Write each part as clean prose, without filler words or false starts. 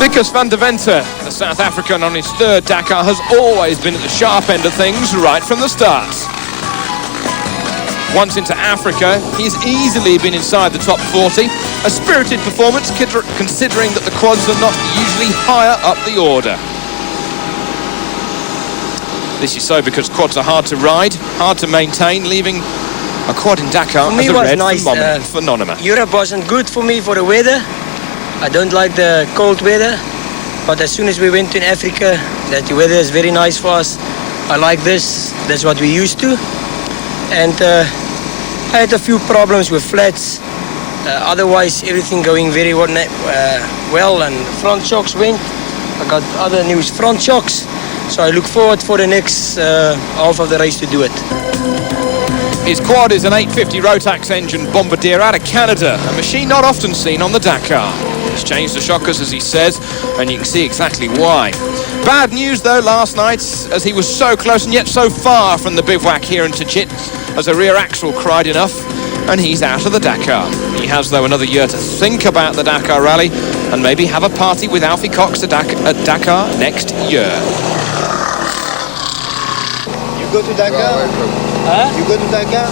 Vickers van der Venter, the South African on his third Dakar, has always been at the sharp end of things right from the start. Once into Africa, he's easily been inside the top 40. A spirited performance considering that the quads are not usually higher up the order. This is so because quads are hard to ride, hard to maintain, leaving a quad in Dakar as a red phenomenon. Europe wasn't good for me for the weather. I don't like the cold weather. But as soon as we went to Africa, that the weather is very nice for us. I like this. That's what we used to. And I had a few problems with flats. Otherwise, everything going very well. And front shocks went. I got other new front shocks. So I look forward for the next half of the race to do it. His quad is an 850 Rotax engine Bombardier out of Canada, a machine not often seen on the Dakar. He's changed the shockers, as he says, and you can see exactly why. Bad news, though, last night, as he was so close and yet so far from the bivouac here in Tajit, as a rear axle cried enough, and he's out of the Dakar. He has, though, another year to think about the Dakar rally and maybe have a party with Alfie Cox at Dakar next year. You go to Dakar? Huh? You go to Dakar?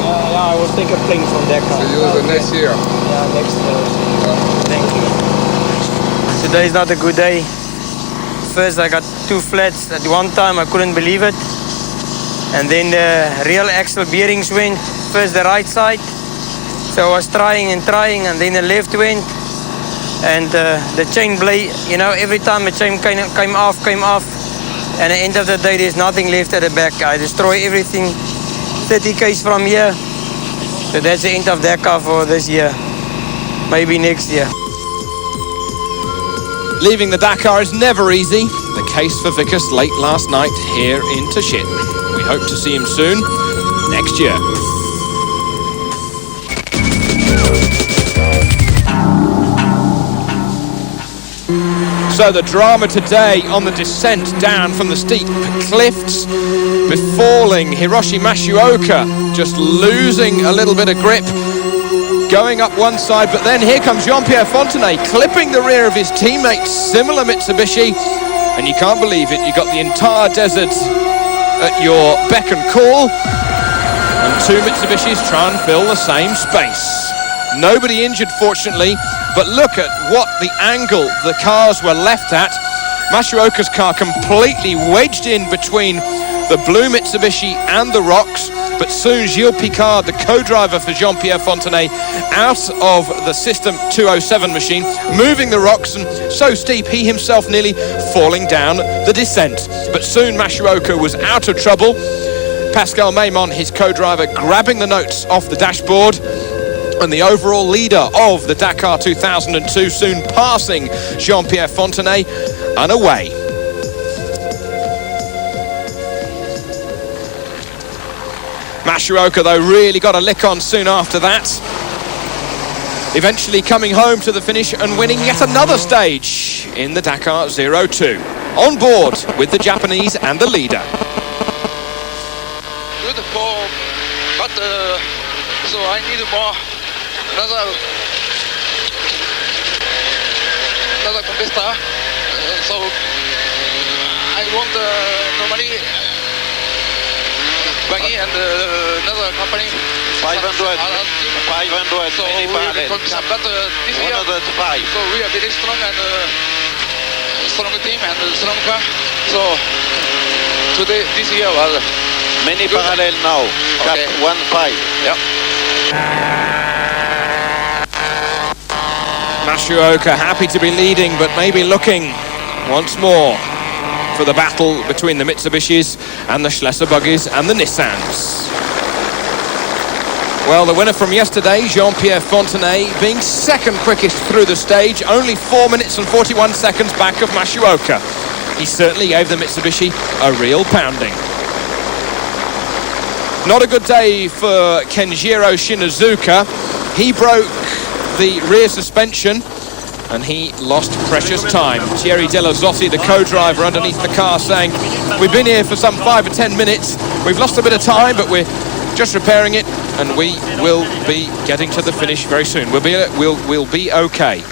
Yeah, I will take a plane from Dakar. So you next year? Yeah, next year. Thank you. Today is not a good day. First I got two flats at one time, I couldn't believe it. And then the real axle bearings went, first the right side. So I was trying, and then the left went. And the chain blade, you know, every time the chain came off. And at the end of the day, there's nothing left at the back. I destroy everything, 30 k's from here. So that's the end of Dakar for this year. Maybe next year. Leaving the Dakar is never easy. The case for Vickers late last night here in Tajit. We hope to see him soon, next year. So the drama today on the descent down from the steep cliffs, befalling Hiroshi Matsuoka, just losing a little bit of grip, going up one side, but then here comes Jean-Pierre Fontenay, clipping the rear of his teammate, similar Mitsubishi, and you can't believe it, you got the entire desert at your beck and call, and two Mitsubishis try and fill the same space. Nobody injured, fortunately, but look at what the angle the cars were left at. Matsuoka's car completely wedged in between the blue Mitsubishi and the rocks, but soon Gilles Picard, the co-driver for Jean-Pierre Fontenay, out of the System 207 machine, moving the rocks, and so steep he himself nearly falling down the descent. But soon Matsuoka was out of trouble. Pascal Maimon, his co-driver, grabbing the notes off the dashboard, and the overall leader of the Dakar 2002 soon passing Jean-Pierre Fontenay, and away. Matsuoka, though, really got a lick on soon after that. Eventually coming home to the finish and winning yet another stage in the Dakar 02. On board with the Japanese and the leader. Good form, but so I need another competitor. So I want normally Baggy and another company. 500. So we will compete, but this year, so we are very strong and strong team and strong car. So today, this year was many parallel now. Okay. 1-5. Yep. Matsuoka happy to be leading, but maybe looking once more for the battle between the Mitsubishis and the Schlesser buggies and the Nissans. Well, the winner from yesterday, Jean-Pierre Fontenay, being second quickest through the stage, only 4 minutes and 41 seconds back of Matsuoka. He certainly gave the Mitsubishi a real pounding. Not a good day for Kenjiro Shinazuka. He broke the rear suspension and he lost precious time. Thierry Delazotti, the co-driver underneath the car, saying, we've been here for some 5 or 10 minutes. We've lost a bit of time, but we're just repairing it, and we will be getting to the finish very soon. We'll be okay.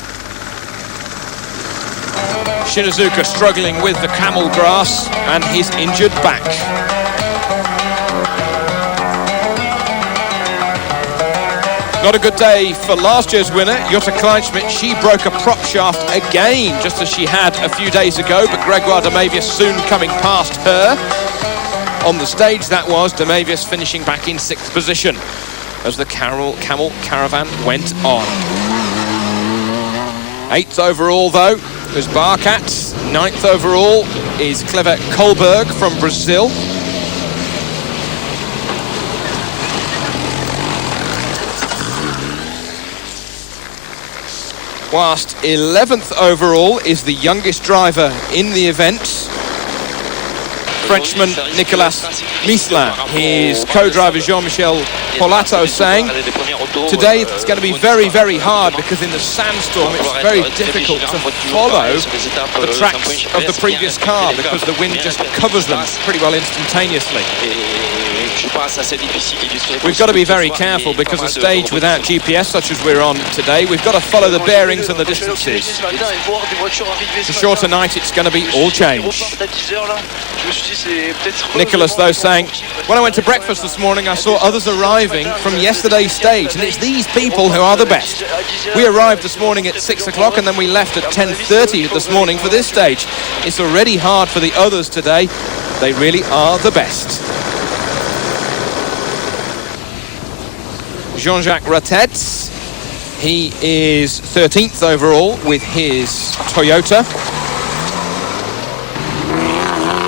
Shinazuka struggling with the camel grass and his injured back. Not a good day for last year's winner, Jutta Kleinschmidt. She broke a prop shaft again, just as she had a few days ago, but Gregoire Demavius soon coming past her. On the stage, that was Demavius finishing back in 6th position as the camel caravan went on. 8th overall, though, was Barkat. 9th overall is Clever Kolberg from Brazil. Whilst 11th overall is the youngest driver in the event, Frenchman Nicolas Mislin. His co-driver Jean-Michel Polato saying, today it's going to be very, very hard because in the sandstorm it's very difficult to follow the tracks of the previous car because the wind just covers them pretty well instantaneously. We've got to be very careful because a stage without GPS, such as we're on today, we've got to follow the bearings and the distances. For sure tonight it's going to be all change. Nicholas, though, saying, when I went to breakfast this morning, I saw others arriving from yesterday's stage, and it's these people who are the best. We arrived this morning at 6 o'clock, and then we left at 10:30 this morning for this stage. It's already hard for the others today. They really are the best. Jean-Jacques Ratet, he is 13th overall with his Toyota.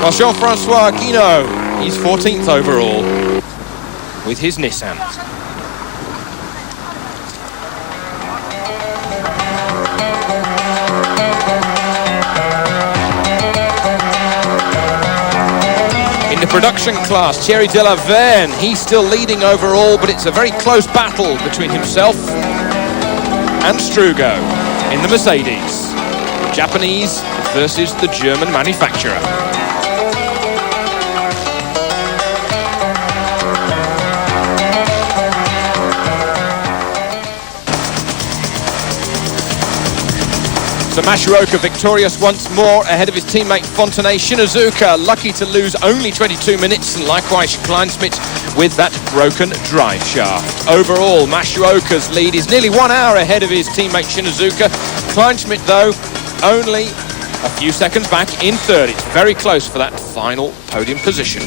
While Jean-Francois Guinaud, he's 14th overall with his Nissan. In the production class, Thierry Delaverne, he's still leading overall, but it's a very close battle between himself and Strugo in the Mercedes. Japanese versus the German manufacturer. So Masuoka victorious once more ahead of his teammate Fontenay. Shinazuka lucky to lose only 22 minutes, and likewise Kleinschmidt with that broken drive shaft. Overall, Masuoka's lead is nearly 1 hour ahead of his teammate Shinazuka. Kleinschmidt, though, only a few seconds back in third. It's very close for that final podium position.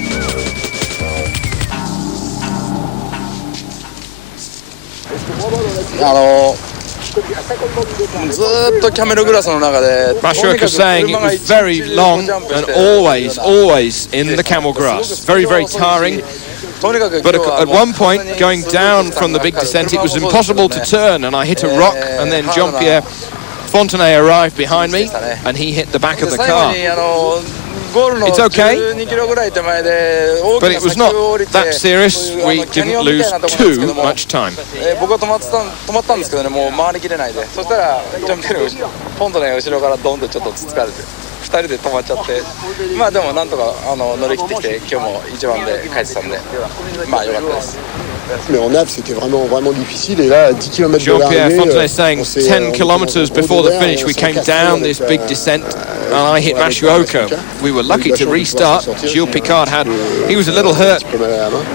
Masuoka saying it was very long and always in the camel grass. Very, very tiring. But at one point, going down from the big descent, it was impossible to turn, and I hit a rock, and then Jean-Pierre Fontenay arrived behind me, and he hit the back of the car. It's okay, but it was not that serious. We didn't lose too much time. Jean-Pierre Fontenay saying 10 kilometers before the finish we came down this big descent and I hit Masuoka. We were lucky to restart. Gilles Picard he was a little hurt, a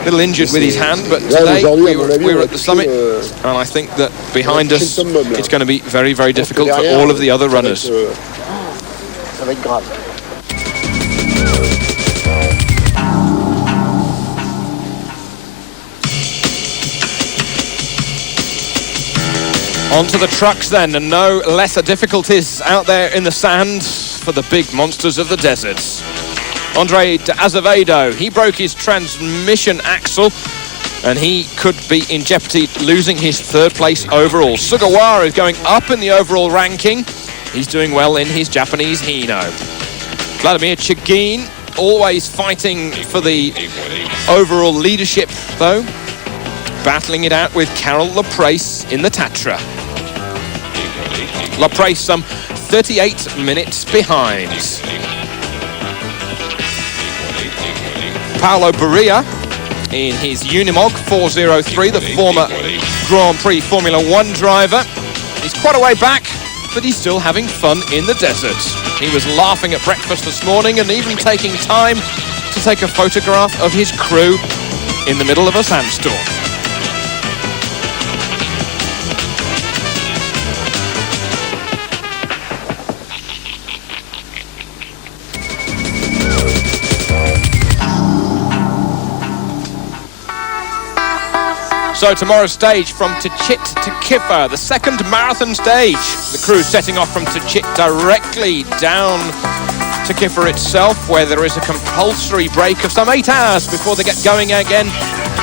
little injured with his hand, but today we were at the summit, and I think that behind us it's going to be very, very difficult for all of the other runners. Onto the trucks then, and no lesser difficulties out there in the sand for the big monsters of the deserts. Andre de Azevedo, he broke his transmission axle and he could be in jeopardy losing his third place overall. Sugawara is going up in the overall ranking. He's doing well in his Japanese Hino. Vladimir Chagin always fighting for the overall leadership though, battling it out with Carol Laprace in the Tatra. Laprace some 38 minutes behind. Paolo Barria in his Unimog 403, the former Grand Prix Formula 1 driver. He's quite a way back, but he's still having fun in the desert. He was laughing at breakfast this morning and even taking time to take a photograph of his crew in the middle of a sandstorm. So tomorrow's stage from Tchit to Kiffa, the second marathon stage. The crew setting off from Tchit directly down to Kiffa itself, where there is a compulsory break of some 8 hours before they get going again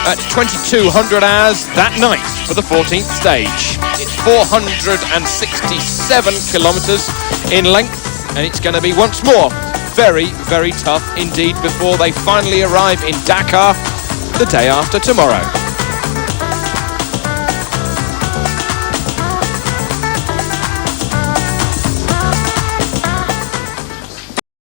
at 2200 hours that night for the 14th stage. It's 467 kilometers in length, and it's going to be once more very, very tough indeed before they finally arrive in Dakar the day after tomorrow.